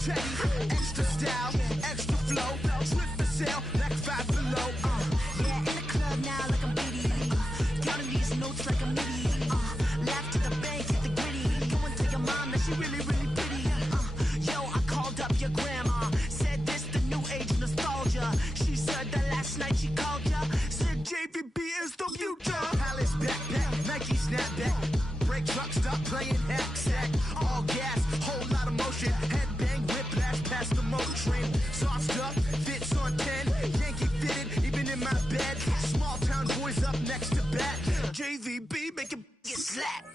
Extra style, extra flow, slip for sale, like 5 below. Yeah, in the club now like I'm Diddy. Counting these notes like I'm Liddy. Laugh to the bank, hit the gritty. Go and tell your mom that she really, really pretty. Yo, I called up your grandma. Said this the new age nostalgia. She said that last night she called ya. Said JVB is the future. Palace backpack, Nike snapback. Break truck, stop playing hack sack. All gas, whole lot of motion. Headbang, whiplash, past the motor train. Soft stuff, fits on 10. Yankee fitted, even in my bed. Small town boys up next to bat. JVB, make it get slapped.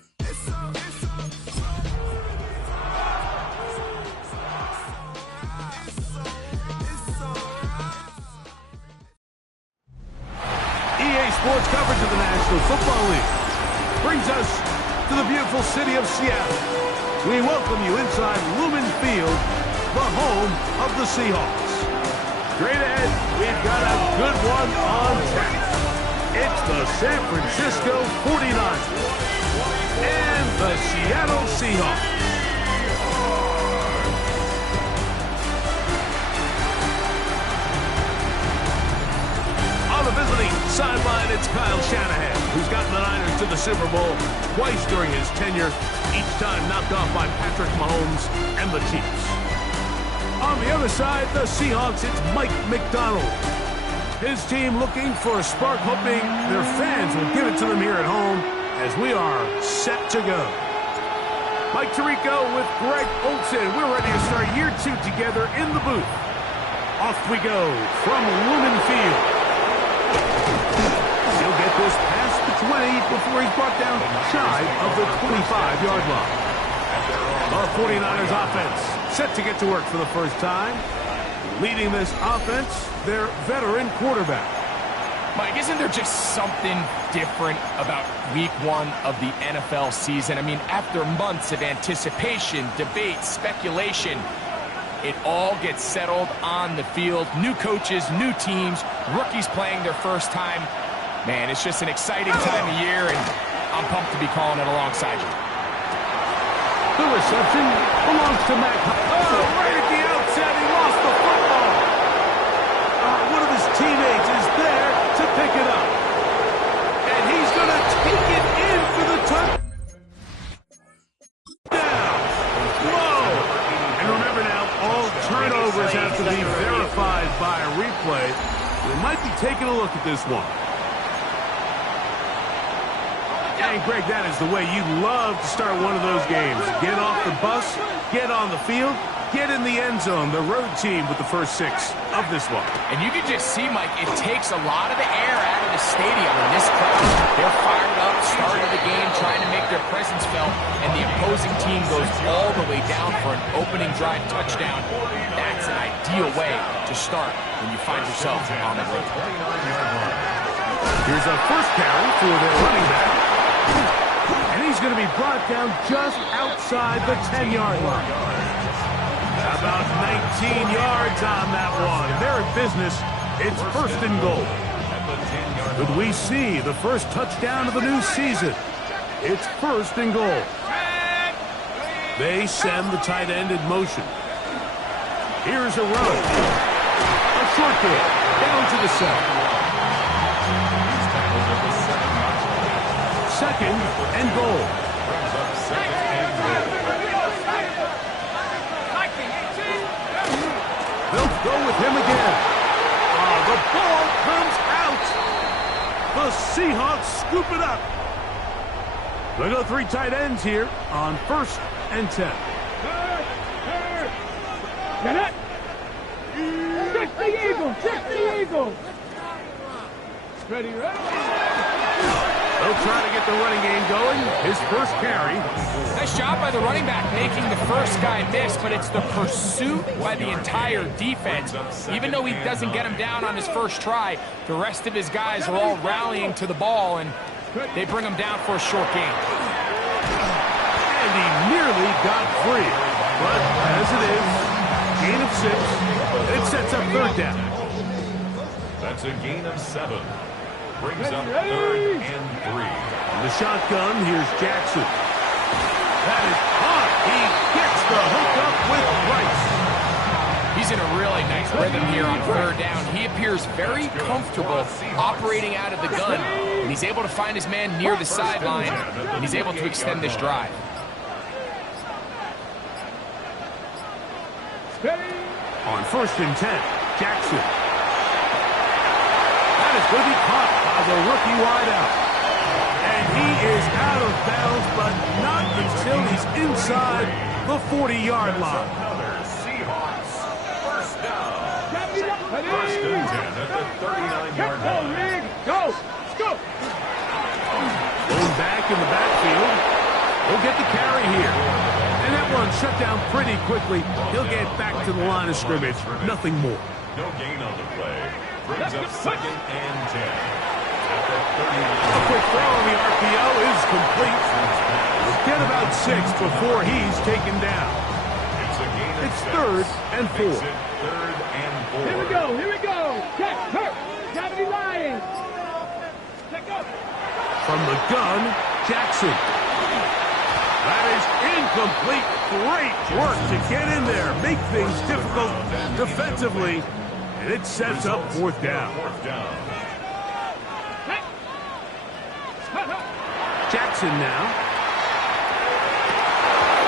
EA Sports coverage of the National Football League brings us to the beautiful city of Seattle. We welcome you inside Lumen Field, the home of the Seahawks. Straight ahead, we've got a good one on tap. It's the San Francisco 49ers and the Seattle Seahawks. On the visiting sideline, it's Kyle Shanahan, who's gotten the Niners to the Super Bowl twice during his tenure, each time knocked off by Patrick Mahomes and the Chiefs. On the other side, the Seahawks, it's Mike McDonald. His team looking for a spark, hoping their fans will give it to them here at home as we are set to go. Mike Tirico with Greg Olsen. We're ready to start year 2 together in the booth. Off we go from Lumen Field. He'll get this past the 20 before he's brought down shy of the 25-yard line. The 49ers offense set to get to work for the first time. Leading this offense, their veteran quarterback. Mike, isn't there just something different about week 1 of the NFL season? I mean, after months of anticipation, debate, speculation, it all gets settled on the field. New coaches, new teams, rookies playing their first time. Man, it's just an exciting time of year, and I'm pumped to be calling it alongside you. The reception belongs to Mac. Oh, right at the outset, he lost the football. One of his teammates is there to pick it up. And he's going to take it in for the touchdown. Whoa. And remember now, all turnovers have to be verified by a replay. We might be taking a look at this one. And Greg, that is the way you love to start one of those games. Get off the bus, get on the field, get in the end zone. The road team with the first 6 of this one. And you can just see, Mike, it takes a lot of the air out of the stadium. And this crowd, they're fired up, starting the game, trying to make their presence felt. And the opposing team goes all the way down for an opening drive touchdown. That's an ideal way to start when you find yourself on the road. Here's a first carry for their running back. And he's going to be brought down just outside the 10-yard line. About 19 yards on that one. They're in business. It's first and goal. Could we see the first touchdown of the new season? It's first and goal. They send the tight end in motion. Here's a run. A short ball down to the 7. Second and goal. They'll go with him again. The ball comes out. The Seahawks scoop it up. They go 3 tight ends here on first and 10. Get it! Check the eagle! Check the eagle! Ready, They'll try to get the running game going. His first carry. Nice job by the running back making the first guy miss, but it's the pursuit by the entire defense. Even though he doesn't get him down on his first try, the rest of his guys are all rallying to the ball, and they bring him down for a short gain. And he nearly got free. But as it is, gain of 6, it sets up third down. That's a gain of 7. Brings up 3rd and 3. In the shotgun, here's Jackson. That is caught. He gets the hook up with Rice. He's in a really nice rhythm here on third down. He appears very comfortable operating out of the gun, and he's able to find his man near the sideline, and he's able to extend this drive. On 1st and 10, Jackson. That is going to be caught by the rookie wideout. And he is out of bounds, but not until he's inside the 40-yard line. Seahawks. First down. First and 10 at the 39-yard line. Go! Let's go! Going back in the backfield. He'll get the carry here. And that one shut down pretty quickly. He'll get back to the line of scrimmage. Nothing more. No gain on the play. Brings up 2nd and 10. A quick throw on the RPO is complete. Get about 6 before he's taken down. It's 3rd and 4. Here we go. Check, hurt. Gravity line. Check up. From the gun, Jackson. That is incomplete. Great work to get in there. Make things difficult defensively. And it sets up 4th down. Jackson now.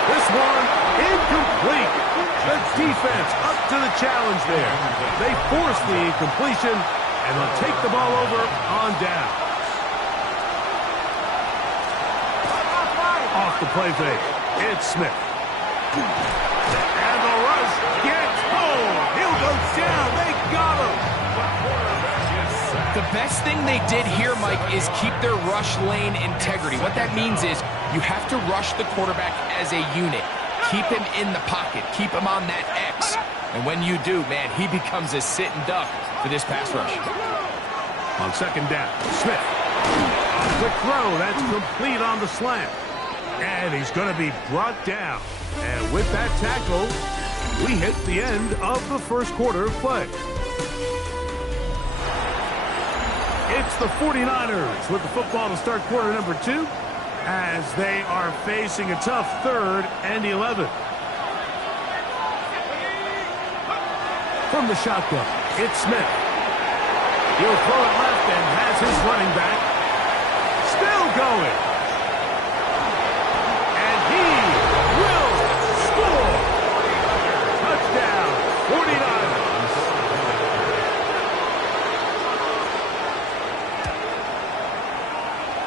This one incomplete. The defense up to the challenge there. They force the incompletion, and they'll take the ball over on down. Off the play fake. It's Smith. And the rush gets home. He'll go down. They got him. The best thing they did here, Mike, is keep their rush lane integrity. What that means is you have to rush the quarterback as a unit. Keep him in the pocket. Keep him on that X. And when you do, man, he becomes a sit and duck for this pass rush. On 2nd down, Smith. A quick throw. That's complete on the slant. And he's going to be brought down. And with that tackle, we hit the end of the first quarter of play. It's the 49ers with the football to start quarter number 2 as they are facing a tough 3rd and 11. From the shotgun, it's Smith. He'll throw it left and has his running back still going. And he will score. Touchdown, 49ers.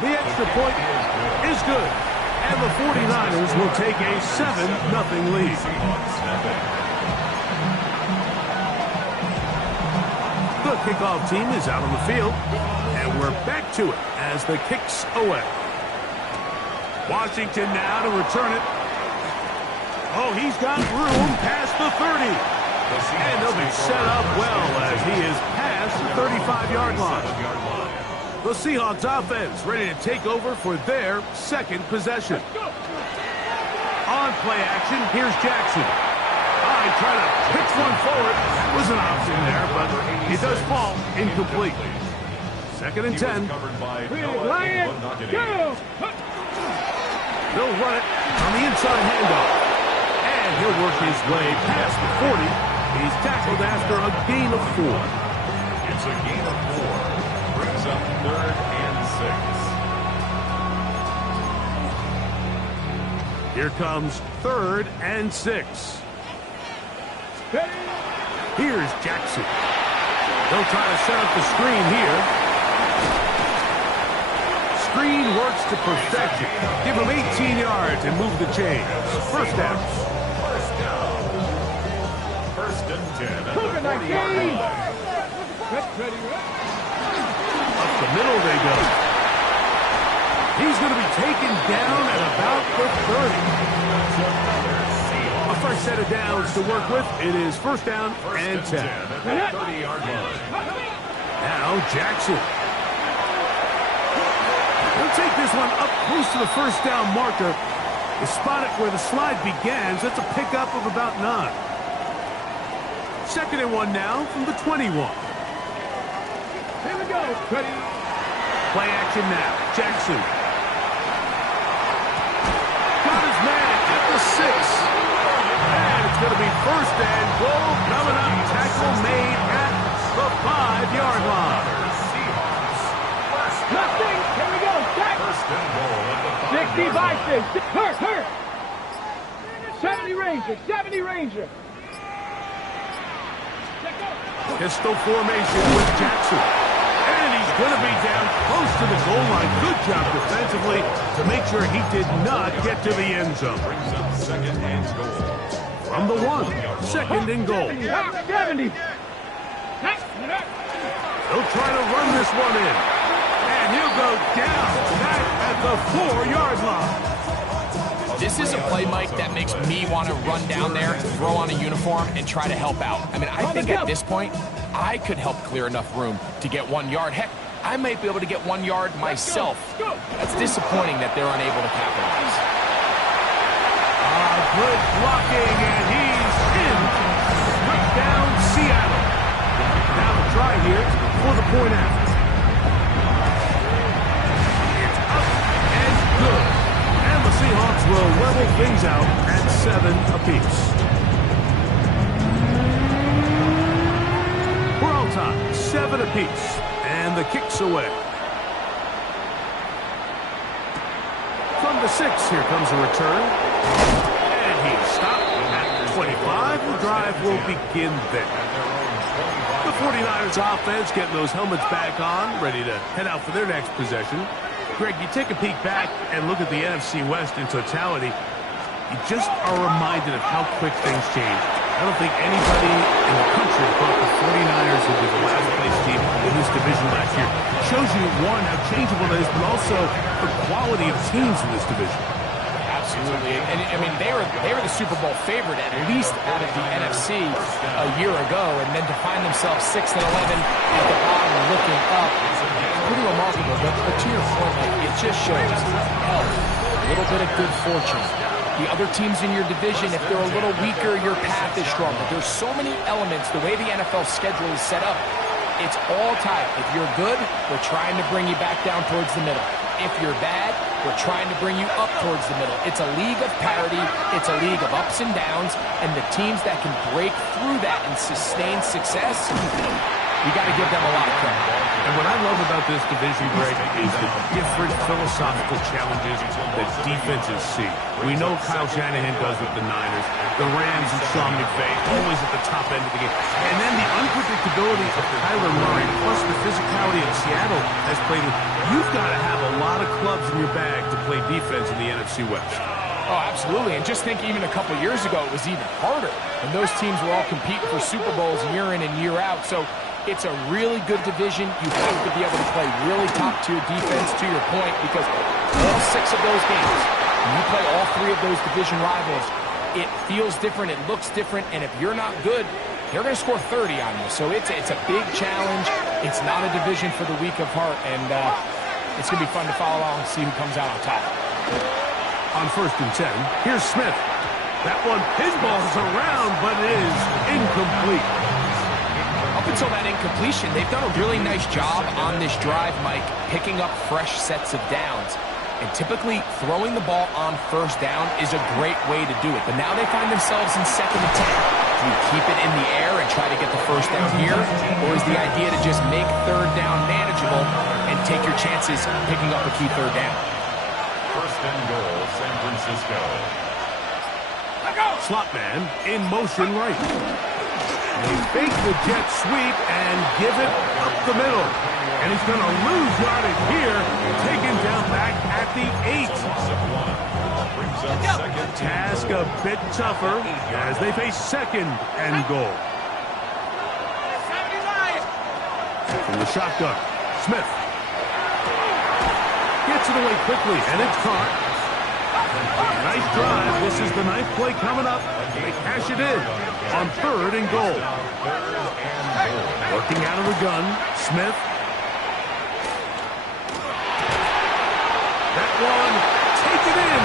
The extra point is good, and the 49ers will take a 7-0 lead. The kickoff team is out on the field, and we're back to it as the kick's away. Washington now to return it. Oh, he's got room past the 30. And they'll be set up well as he is past the 35-yard line. The Seahawks offense ready to take over for their 2nd possession. On play action, here's Jackson. Trying to pitch one forward. Was an option there, but it does fall incomplete. 2nd and 10. Lion, go! They'll run it on the inside handoff. And he'll work his way past the 40. He's tackled after a gain of 4. It's a gain of 4. Brings up 3rd and 6. Here comes 3rd and 6. Here's Jackson. They'll try to set up the screen here. Screen works to perfection. Give him 18 yards and move the chains. 1st down. 1st and 10 at the 40-yard line. Up the middle they go. He's going to be taken down at about the 30. A fresh set of downs to work with. It is 1st down and 10. At the 30-yard line. Now Jackson. He'll take this one up close to the 1st down marker. To spot it where the slide begins. That's a pickup of about 9. 2nd and 1 now from the 21. Here we go. Ready. Play action now. Jackson. Got his man at the 6. And it's going to be 1st and goal coming up. 5-yard line. Seahawks. Nothing. Here we go. Check. First and goal at the 65 5-yard line. Hurt, hurt. 70 Ranger, 70 Ranger. Pistol formation with Jackson. And he's going to be down close to the goal line. Good job defensively to make sure he did not get to the end zone. Brings up second and goal. From the 1, second and goal. 70. He'll try to run this one in. And he'll go down back at the 4-yard line. This is a play, Mike, that makes me want to run down there, throw on a uniform, and try to help out. I mean, I think at this point, I could help clear enough room to get 1 yard. Heck, I might be able to get 1 yard myself. That's disappointing that they're unable to capitalize. Good blocking, and he's in. Touchdown, Seattle. Now the try here for the point after. It's up and good. And the Seahawks will level things out at 7 apiece. We're all tied, 7 apiece. And the kick's away. From the 6, here comes a return. And he's stopped at 25. The drive will begin there. The 49ers offense getting those helmets back on, ready to head out for their next possession. Greg, you take a peek back and look at the NFC West in totality, you just are reminded of how quick things change. I don't think anybody in the country thought the 49ers would be the last place team in this division last year. It shows you, one, how changeable it is, but also the quality of teams in this division. Absolutely. And I mean, they were the Super Bowl favorite, at least out of the NFC a year ago, and then to find themselves 6-11 at the bottom looking up, it's pretty remarkable. But to your point, like, it just shows health, a little bit of good fortune. The other teams in your division, if they're a little weaker, your path is stronger. There's so many elements. The way the NFL schedule is set up, it's all tied. If you're good, we're trying to bring you back down towards the middle. If you're bad, we're trying to bring you up towards the middle. It's a league of parity. It's a league of ups and downs. And the teams that can break through that and sustain success, you got to give them a lot of credit. And what I love about this division, Greg, is the different philosophical challenges that defenses see. We know Kyle Shanahan does with the Niners. The Rams and Sean McVay, always at the top end of the game. And then the unpredictability of Kyler Murray, plus the physicality of Seattle has played with. You've got to have a lot of clubs in your bag to play defense in the NFC West. Oh, absolutely. And just think even a couple years ago, it was even harder. And those teams were all competing for Super Bowls year in and year out. So it's a really good division. You have to be able to play really top-tier defense, to your point, because all 6 of those games, when you play all 3 of those division rivals, it feels different, it looks different, and if you're not good, they're going to score 30 on you. So it's a big challenge. It's not a division for the weak of heart, and it's going to be fun to follow along and see who comes out on top. On 1st and 10, here's Smith. That one pinballs around, but it is incomplete. Up until that incompletion, they've done a really nice job on this drive, Mike, picking up fresh sets of downs. And typically, throwing the ball on 1st down is a great way to do it. But now they find themselves in 2nd and 10. Do you keep it in the air and try to get the 1st down here? Or is the idea to just make 3rd down manageable and take your chances picking up a key 3rd down? First and goal, San Francisco. Slot man in motion right. They fake the jet sweep and give it up the middle. And he's going to lose yardage here, taken down back at the 8. Task a bit tougher as they face 2nd and goal. From the shotgun, Smith gets it away quickly, and it's caught. Nice drive. This is the 9th play coming up. They cash it in on 3rd and goal. Working out of the gun, Smith. That one, take it in.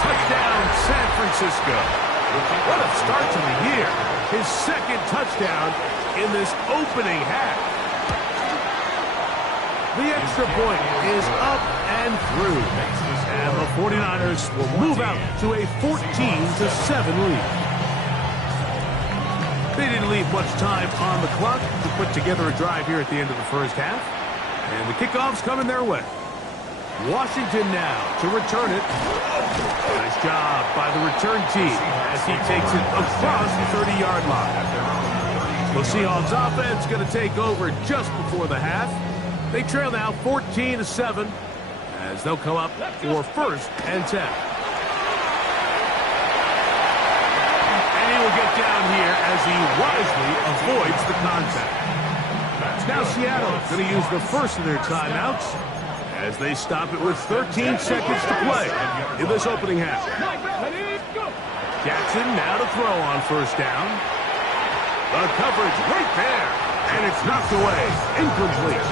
Touchdown, San Francisco. What a start to the year. His 2nd touchdown in this opening half. The extra point is up and through. And the 49ers will move out to a 14-7 lead. They didn't leave much time on the clock to put together a drive here at the end of the first half. And the kickoff's coming their way. Washington now to return it. Nice job by the return team as he takes it across the 30-yard line. The Seahawks offense going to take over just before the half. They trail now 14-7 as they'll come up for 1st and 10. And he will get down here as he wisely avoids the contact. Now Seattle going to use the first of their timeouts as they stop it with 13 seconds to play in this opening half. Jackson now to throw on 1st down. The coverage right there, and it's knocked away, incomplete.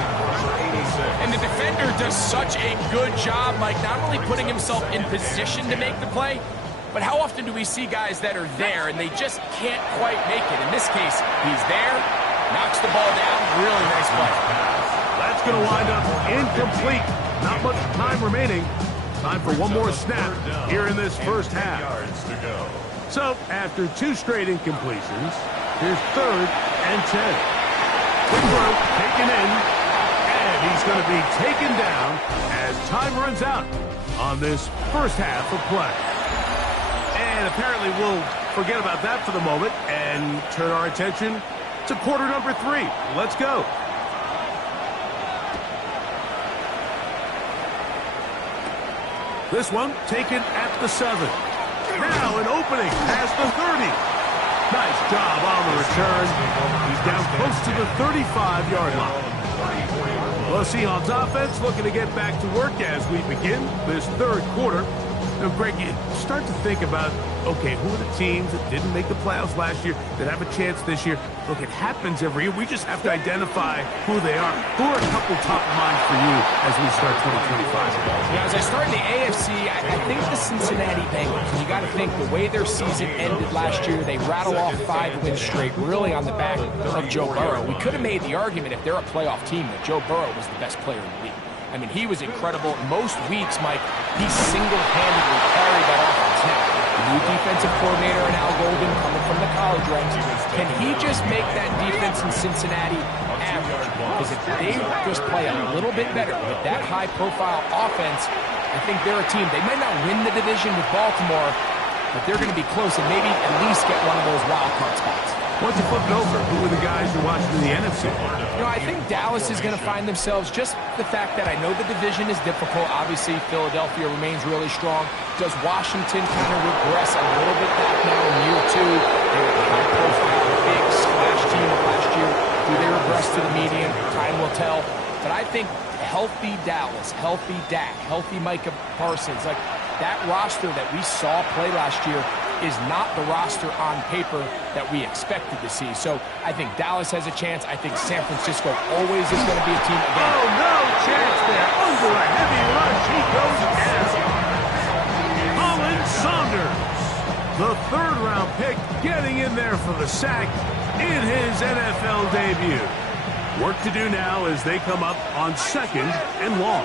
And the defender does such a good job, Mike, not only putting himself in position to make the play, but how often do we see guys that are there and they just can't quite make it? In this case, he's there, knocks the ball down, really nice play. That's going to wind up incomplete. Not much time remaining. Time for one more snap here in this first half. So, after 2 straight incompletions, here's 3rd and 10. Quick throw, taken in, and he's going to be taken down as time runs out on this first half of play. And apparently we'll forget about that for the moment and turn our attention to quarter number 3. Let's go. This one taken at the 7. Now an opening past the 30. Nice job on the return. He's down close to the 35-yard line. Well, Seahawks offense looking to get back to work as we begin this 3rd quarter. Now, Greg, you start to think about, okay, who are the teams that didn't make the playoffs last year that have a chance this year? Look, it happens every year. We just have to identify who they are. Who are a couple top of mind for you as we start 2025? Yeah, as I start in the AFC, I think the Cincinnati Bengals. You got to think the way their season ended last year, they rattle off 5 wins straight, really on the back of Joe Burrow. We could have made the argument if they're a playoff team that Joe Burrow was the best player in the league. I mean, he was incredible. Most weeks, Mike, he single-handedly carried that offense. Now, the new defensive coordinator in Al Golden coming from the college ranks, can he just make that defense in Cincinnati average? Because if they just play a little bit better with that high-profile offense, I think they're a team. They might not win the division with Baltimore, but they're going to be close and maybe at least get one of those wild card spots. Once you flip it over, who are the guys you're watching in the NFC? You know, I think Dallas is going to find themselves, just the fact that I know the division is difficult. Obviously, Philadelphia remains really strong. Does Washington kind of regress a little bit back now in year 2? They were a high-profile, big splash team last year. Do they regress to the median? Time will tell. But I think healthy Dallas, healthy Dak, healthy Micah Parsons, like that roster that we saw play last year is not the roster on paper that we expected to see. So I think Dallas has a chance. I think San Francisco always is going to be a team again. Oh, no chance there. Under a heavy rush, he goes down. Colin Saunders, the 3rd-round pick, getting in there for the sack in his NFL debut. Work to do now as they come up on 2nd and long.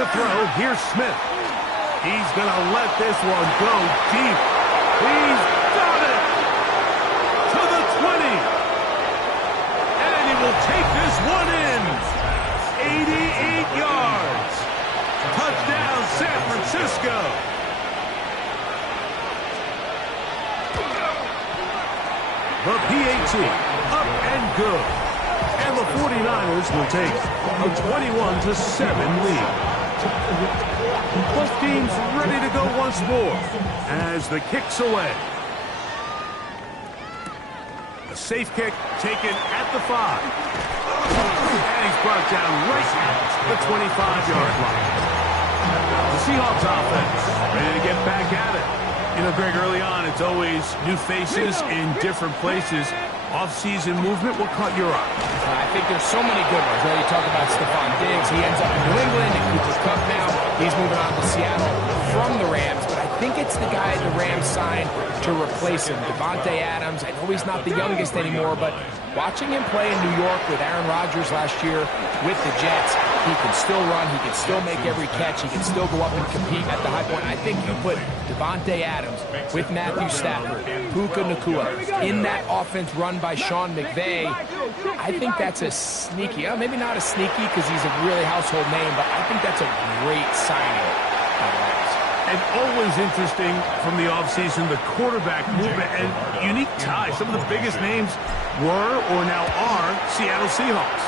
To throw, here's Smith. He's going to let this one go deep. He's got it to the 20. And he will take this one in. 88 yards. Touchdown, San Francisco. The PAT up and good. And the 49ers will take a 21-7 lead. Both teams ready to go once more as the kick's away. A safe kick taken at the 5. And he's brought down right at the 25-yard line. The Seahawks offense ready to get back at it. You know, Greg, early on, it's always new faces in different places. Off-season movement, what caught your eye? I think there's so many good ones. You talk about Stephon Diggs. He ends up in New England, and Cooper Kupp now. He's moving on to Seattle from the Rams. But I think it's the guy the Rams signed to replace him, Davante Adams. I know he's not the youngest anymore, but watching him play in New York with Aaron Rodgers last year with the Jets, he can still run, he can still make every catch, he can still go up and compete at the high point. I think you put Davante Adams with Matthew Stafford, Puka Nacua, in that offense run by Sean McVay. I think that's a sneaky, maybe not a sneaky because he's a really household name, but I think that's a great signing by the Rams. And always interesting from the offseason, the quarterback movement and unique ties. Some of the biggest names were or now are Seattle Seahawks.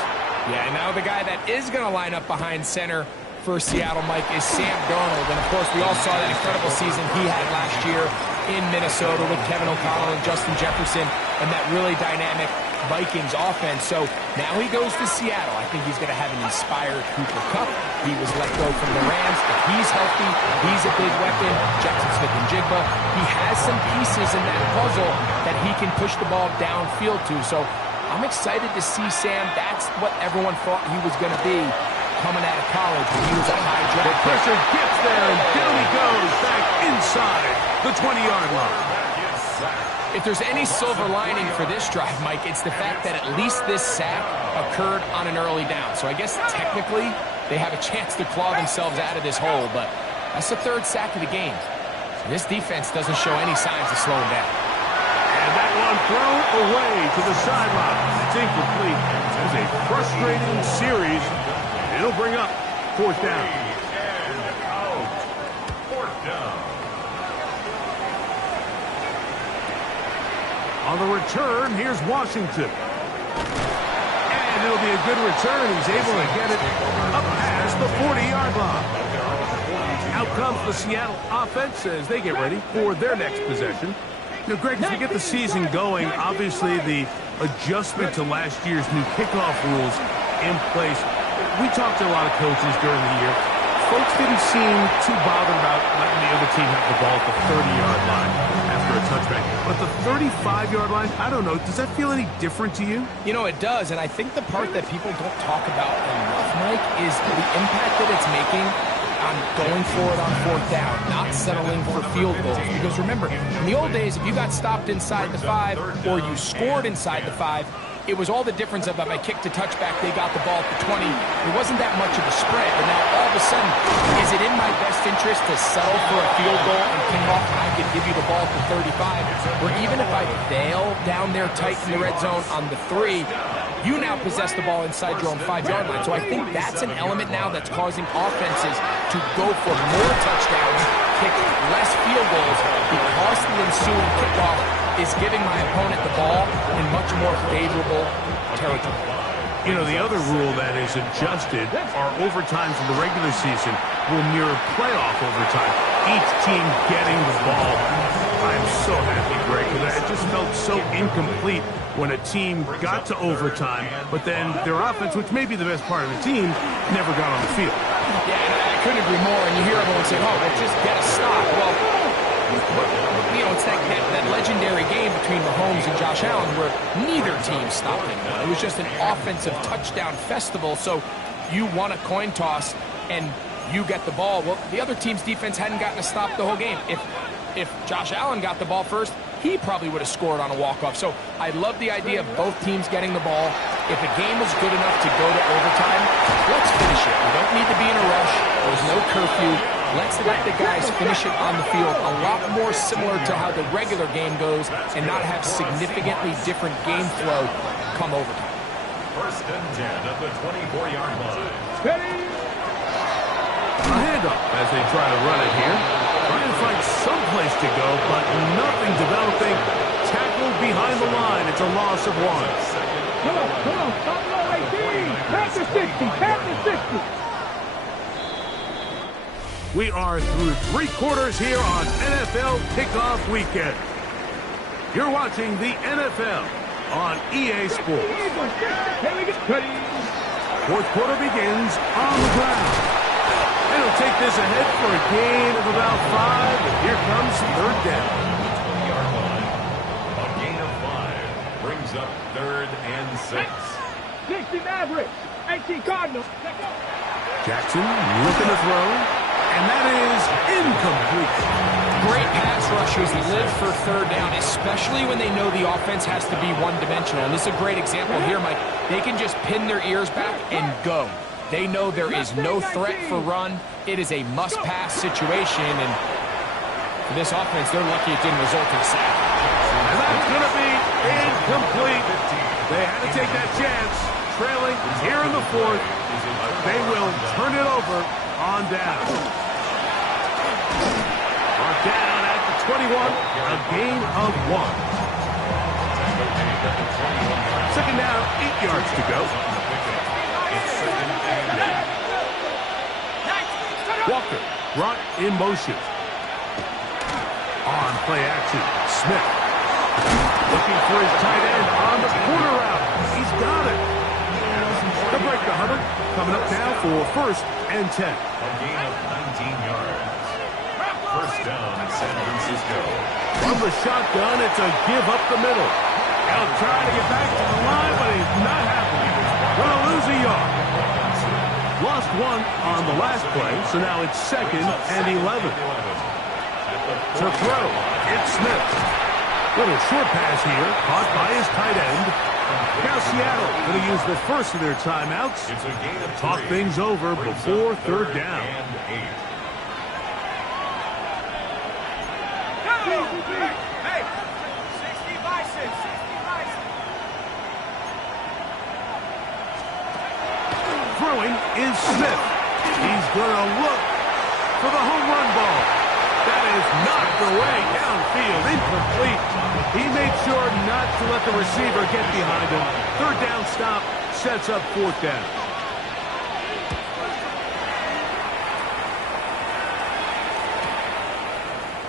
Yeah, and now the guy that is going to line up behind center for Seattle, Mike, is Sam Darnold. And, of course, we all saw that incredible season he had last year in Minnesota with Kevin O'Connell and Justin Jefferson and that really dynamic Vikings offense. So now he goes to Seattle. I think he's going to have an inspired Cooper Kupp. He was let go from the Rams. If he's healthy, he's a big weapon. Jackson Smith-Njigba. He has some pieces in that puzzle that he can push the ball downfield to. So I'm excited to see Sam. That's what everyone thought he was going to be coming out of college when he was a high draft. The pressure gets there, and down he goes back inside the 20-yard line. If there's any silver lining for this drive, Mike, it's the fact that at least this sack occurred on an early down. So I guess technically they have a chance to claw themselves out of this hole, but that's the third sack of the game. So this defense doesn't show any signs of slowing down. And that one thrown away to the sideline. It's incomplete. It was a frustrating series. It'll bring up fourth down. Fourth down. On the return, here's Washington. And it'll be a good return. He's able to get it up past the 40-yard line. Out comes the Seattle offense as they get ready for their next possession. You know, Greg, as we get the season going, obviously the adjustment to last year's new kickoff rules in place. We talked to a lot of coaches during the year. Folks didn't seem too bothered about letting the other team have the ball at the 30-yard line after a touchback. But the 35-yard line, I don't know, does that feel any different to you? You know, it does, and I think the part that people don't talk about enough, Mike, is the impact that it's making on going for it on fourth down, not settling for field goals. Because remember, in the old days, if you got stopped inside the 5 or you scored inside the 5, it was all the difference of if I kicked a touchback, they got the ball at the 20. It wasn't that much of a spread, but now all of a sudden, is it in my best interest to settle for a field goal and kick off? I could give you the ball at the 35, or even if I bail down there tight in the red zone on the 3, you now possess the ball inside your own 5-yard line. So I think that's an element now that's causing offenses to go for more touchdowns, kick less field goals, because the ensuing kickoff is giving my opponent the ball in much more favorable territory. You know, the other rule that is adjusted are overtimes in the regular season will mirror playoff overtime. Each team getting the ball. I'm so happy, Greg, because it just felt so incomplete when a team got to overtime, but then their offense, which may be the best part of the team, never got on the field. Yeah, and I couldn't agree more. And you hear everyone say, oh, well, just get a stop. Well, you know, it's that legendary game between Mahomes and Josh Allen where neither team stopped anyone. It was just an offensive touchdown festival. So you won a coin toss and you get the ball. Well, the other team's defense hadn't gotten a stop the whole game. If Josh Allen got the ball first, he probably would have scored on a walk-off. So I love the idea of both teams getting the ball. If a game is good enough to go to overtime, let's finish it. We don't need to be in a rush. There's no curfew. Let's let the guys finish it on the field. A lot more similar to how the regular game goes and not have significantly different game flow come overtime. First and 10 at the 24-yard line. Ready? A handoff as they try to run it here. Trying to find some place to go, but nothing developing. Tackled behind the line. It's a loss of 1. Come on, stop low, 18. Pass the 60, pass the 60. We are through 3 quarters here on NFL Kickoff Weekend. You're watching the NFL on EA Sports. Fourth quarter begins on the ground. And he'll take this ahead for a gain of about 5. And here comes third down. 20-yard line. A gain of 5 brings up 3rd and 6. 60 Mavericks, 18 Cardinals. Jackson looking to throw. And that is incomplete. Great pass rushers live for third down, especially when they know the offense has to be one-dimensional. And this is a great example here, Mike. They can just pin their ears back and go. They know there is no threat for run. It is a must-pass situation, and for this offense, they're lucky it didn't result in a sack. And that's going to be incomplete. They had to take that chance, trailing here in the fourth. They will turn it over on down. Brought down at the 21, a gain of 1. Second down, 8 yards to go. Walker brought in motion. On play action, Smith. Looking for his tight end on the corner route. He's got it. They'll break the 100. Coming up now for 1st and 10. A gain of 19 yards. First down, San Francisco. From the shotgun, it's a give up the middle. He'll try to get back to the line, but he's not happening. Going to lose a yard. Lost 1 on the last play, so now it's 2nd and 11. To throw, it's Smith. Little short pass here, caught by his tight end. Now Seattle going to use the first of their timeouts. It's a gain of 3. Talk things over before third down. And 8. Hey, 60 bison, 60 bison. Throwing is Smith. He's going to look for the home run ball. That is knocked away downfield, incomplete. He made sure not to let the receiver get behind him. Third down stop sets up 4th down.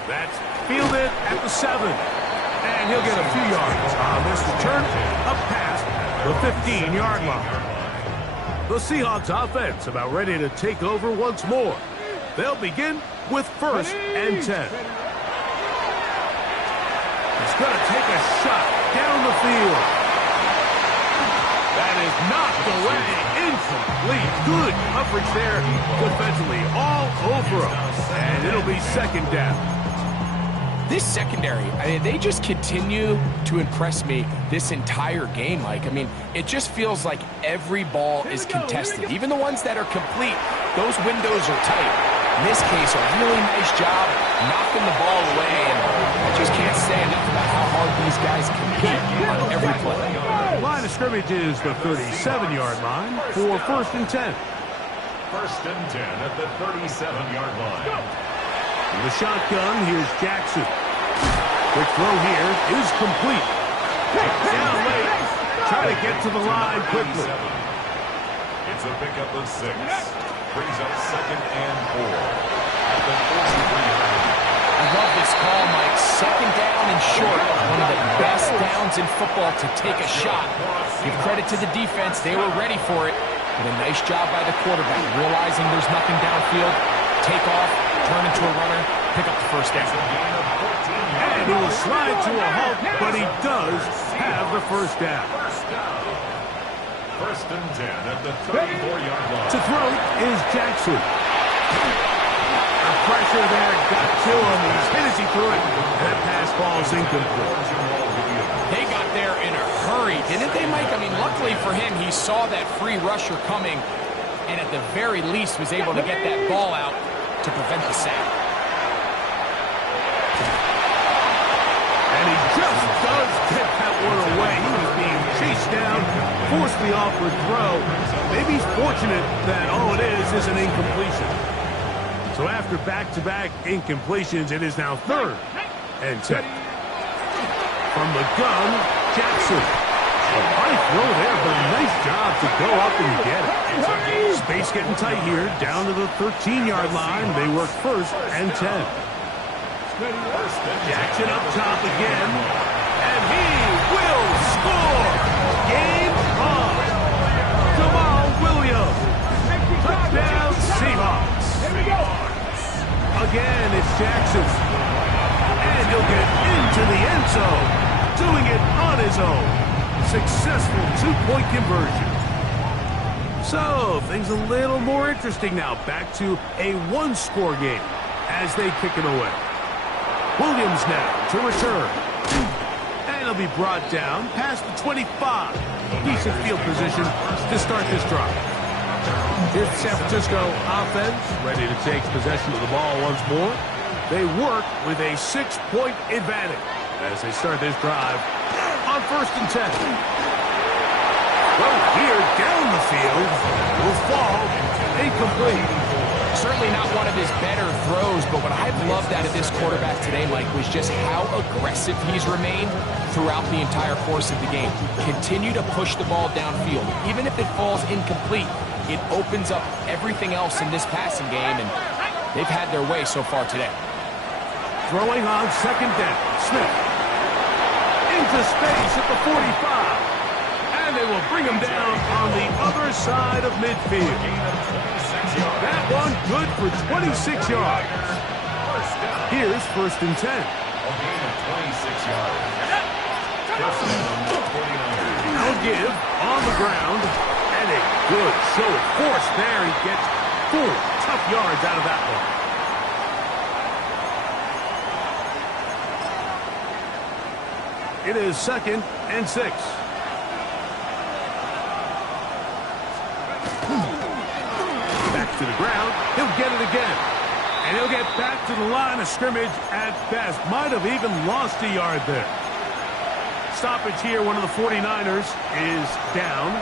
That's fielded at the 7. And he'll get a few yards on this return up past the 15-yard line. The Seahawks offense about ready to take over once more. They'll begin with 1st and 10. He's going to take a shot down the field. That is knocked away, incomplete. Good coverage there defensively, all over him. And it'll be 2nd down. This secondary, I mean, they just continue to impress me this entire game, Mike. I mean, it just feels like every ball is contested. Even the ones that are complete, those windows are tight. In this case, a really nice job knocking the ball away, and I just can't say enough about how hard these guys compete on every play. Line of scrimmage is the 37-yard line for 1st and 10. 1st and 10 at the 37-yard line. In the shotgun, here's Jackson. Quick throw here is complete. Down late. Try to get to the line quickly. It's a pickup of 6. Brings up 2nd and 4 at the 43-yard line. I love this call, Mike. 2nd down and short. One of the best downs in football to take a shot. Give credit to the defense. They were ready for it. But a nice job by the quarterback, realizing there's nothing downfield. Take off, turn into a runner, pick up the 1st down. And he will slide to a halt, but he does have the 1st down. 1st and 10 at the 34-yard line. To throw is Jackson. The pressure there got to him. He's hit as he threw it. And that pass ball is incomplete. They got there in a hurry, didn't they, Mike? I mean, luckily for him, he saw that free rusher coming, and at the very least was able to get that ball out to prevent the sack. And he just does get that one away. He was being chased down, forced the awkward throw. Maybe he's fortunate that all it is an incompletion. So after back-to-back incompletions, it is now 3rd and 10. From the gun, Jackson. A high throw there, but a nice job to go up and get it. Space getting tight here, down to the 13-yard line. They work 1st and 10. Jackson up top again, and he will score. Game on. Jamal Williams. Touchdown, Seahawks. Again, it's Jackson. And he'll get into the end zone, doing it on his own. Successful 2-point conversion. So, things a little more interesting now. Back to a 1-score game as they kick it away. Williams now to return. And he'll be brought down past the 25. Decent field position to start this drive. Here's the San Francisco offense, ready to take possession of the ball once more. They work with a 6-point advantage as they start this drive on 1st and 10. Well, here down the field will fall incomplete. Certainly not one of his better throws, but what I've loved out of this quarterback today, Mike, was just how aggressive he's remained throughout the entire course of the game. Continue to push the ball downfield. Even if it falls incomplete, it opens up everything else in this passing game, and they've had their way so far today. Throwing on 2nd down, Smith. Into space at the 45. And they will bring him down on the other side of midfield. That one good for 26 yards. Here's 1st and 10. A gain of 26 yards. First down, 49ers. Now give on the ground. And a good show of force there. He gets 4 tough yards out of that one. It is 2nd and 6. Back to the ground. He'll get it again. And he'll get back to the line of scrimmage at best. Might have even lost a yard there. Stoppage here. One of the 49ers is down.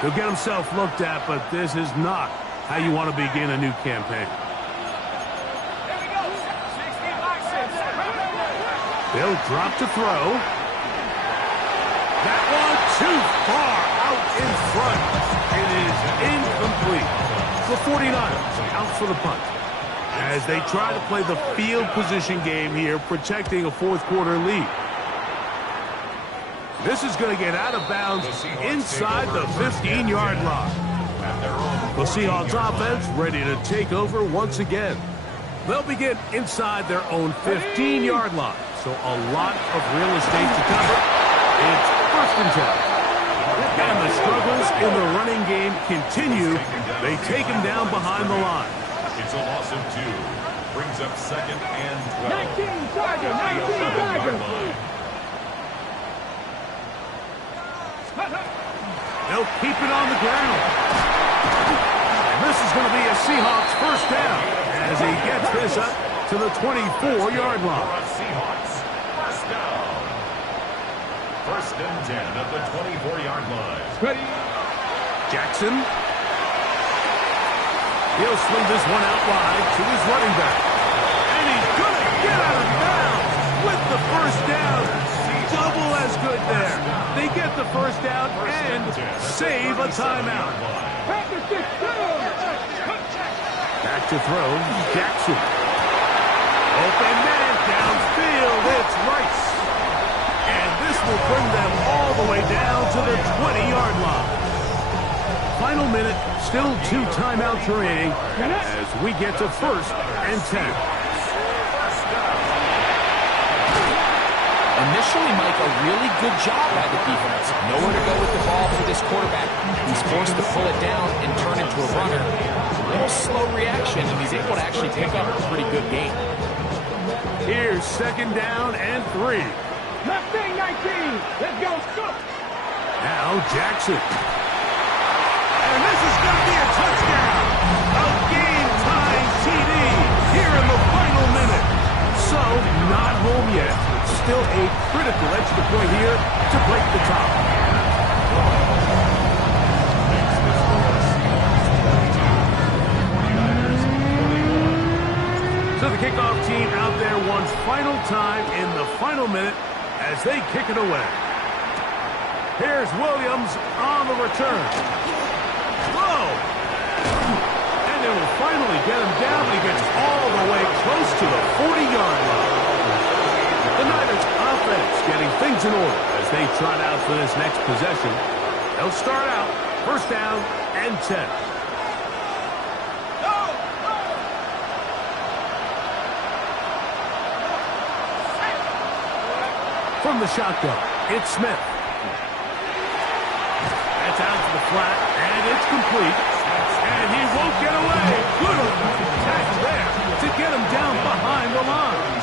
He'll get himself looked at, but this is not how you want to begin a new campaign. They'll drop to throw. That one too far out in front. It is incomplete. The 49ers out for the punt as they try to play the field position game here, protecting a 4th quarter lead. This is going to get out of bounds inside the 15-yard line. The Seahawks offense ready to take over once again. They'll begin inside their own 15-yard line, so a lot of real estate to cover. It's 1st and 10. And the struggles in the running game continue. They take him down behind the line. It's a loss of 2. Brings up 2nd and 12. 19 Charger, 19 Charger. They'll keep it on the ground. And this is going to be a Seahawks 1st down as he gets this up to the 24-yard line. Seahawks 1st down. 1st and 10 at the 24-yard line. Ready. Jackson. He'll swing this one out wide to his running back. And he's going to get out of bounds with the 1st down. Double as good there. They get the 1st down and save a timeout. Back to throw, Jackson. Open man downfield, it's Rice. And this will bring them all the way down to the 20-yard line. Final minute, still 2 timeouts remaining as we get to 1st and 10. Initially, Mike, a really good job by the defense. Nowhere to go with the ball for this quarterback. He's forced to pull it down and turn into a runner. A little slow reaction, and he's able to actually pick up a pretty good game. Here's 2nd down and 3. Mustang 19. Let's go. Now Jackson. And this is going to be a touchdown. A game-tying TD here in the final minute. So, not home yet. Still a critical extra point here to break the tie. So the kickoff team out there one final time in the final minute as they kick it away. Here's Williams on the return. Throw! And they will finally get him down, but he gets all the way close to the 40-yard line. The Niners offense getting things in order as they trot out for this next possession. They'll start out 1st down and 10. From the shotgun, it's Smith. That's out to the flat, and it's complete. And he won't get away. Good tackle there to get him down behind the line.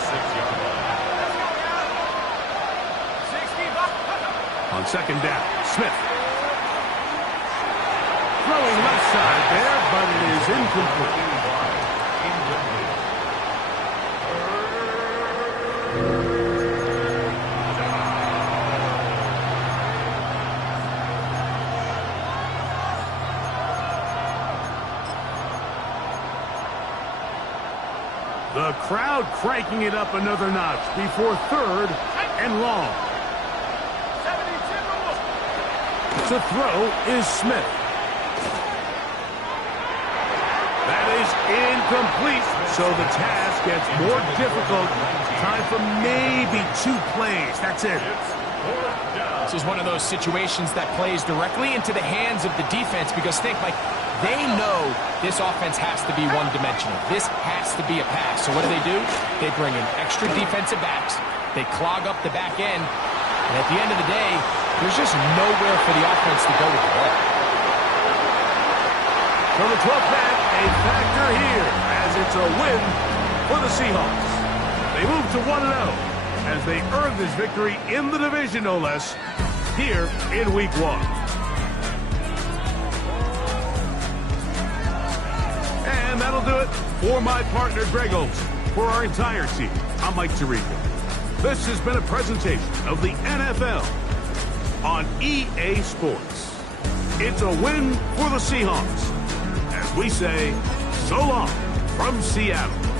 On second down, Smith. Throwing left side there, but it is incomplete. The crowd cranking it up another notch before third and long. To throw is Smith. That is incomplete, so the task gets more difficult. Time for maybe 2 plays. That's it. This is one of those situations that plays directly into the hands of the defense because think, like, they know this offense has to be one-dimensional. This has to be a pass. So what do? They bring in extra defensive backs. They clog up the back end. And at the end of the day, there's just nowhere for the offense to go with the ball. So the 12th man, a factor here, as it's a win for the Seahawks. They move to 1-0 as they earn this victory in the division, no less, here in Week 1. And that'll do it for my partner, Greg Olson. For our entire team, I'm Mike Tirico. This has been a presentation of the NFL on EA Sports. It's a win for the Seahawks. As we say, so long from Seattle.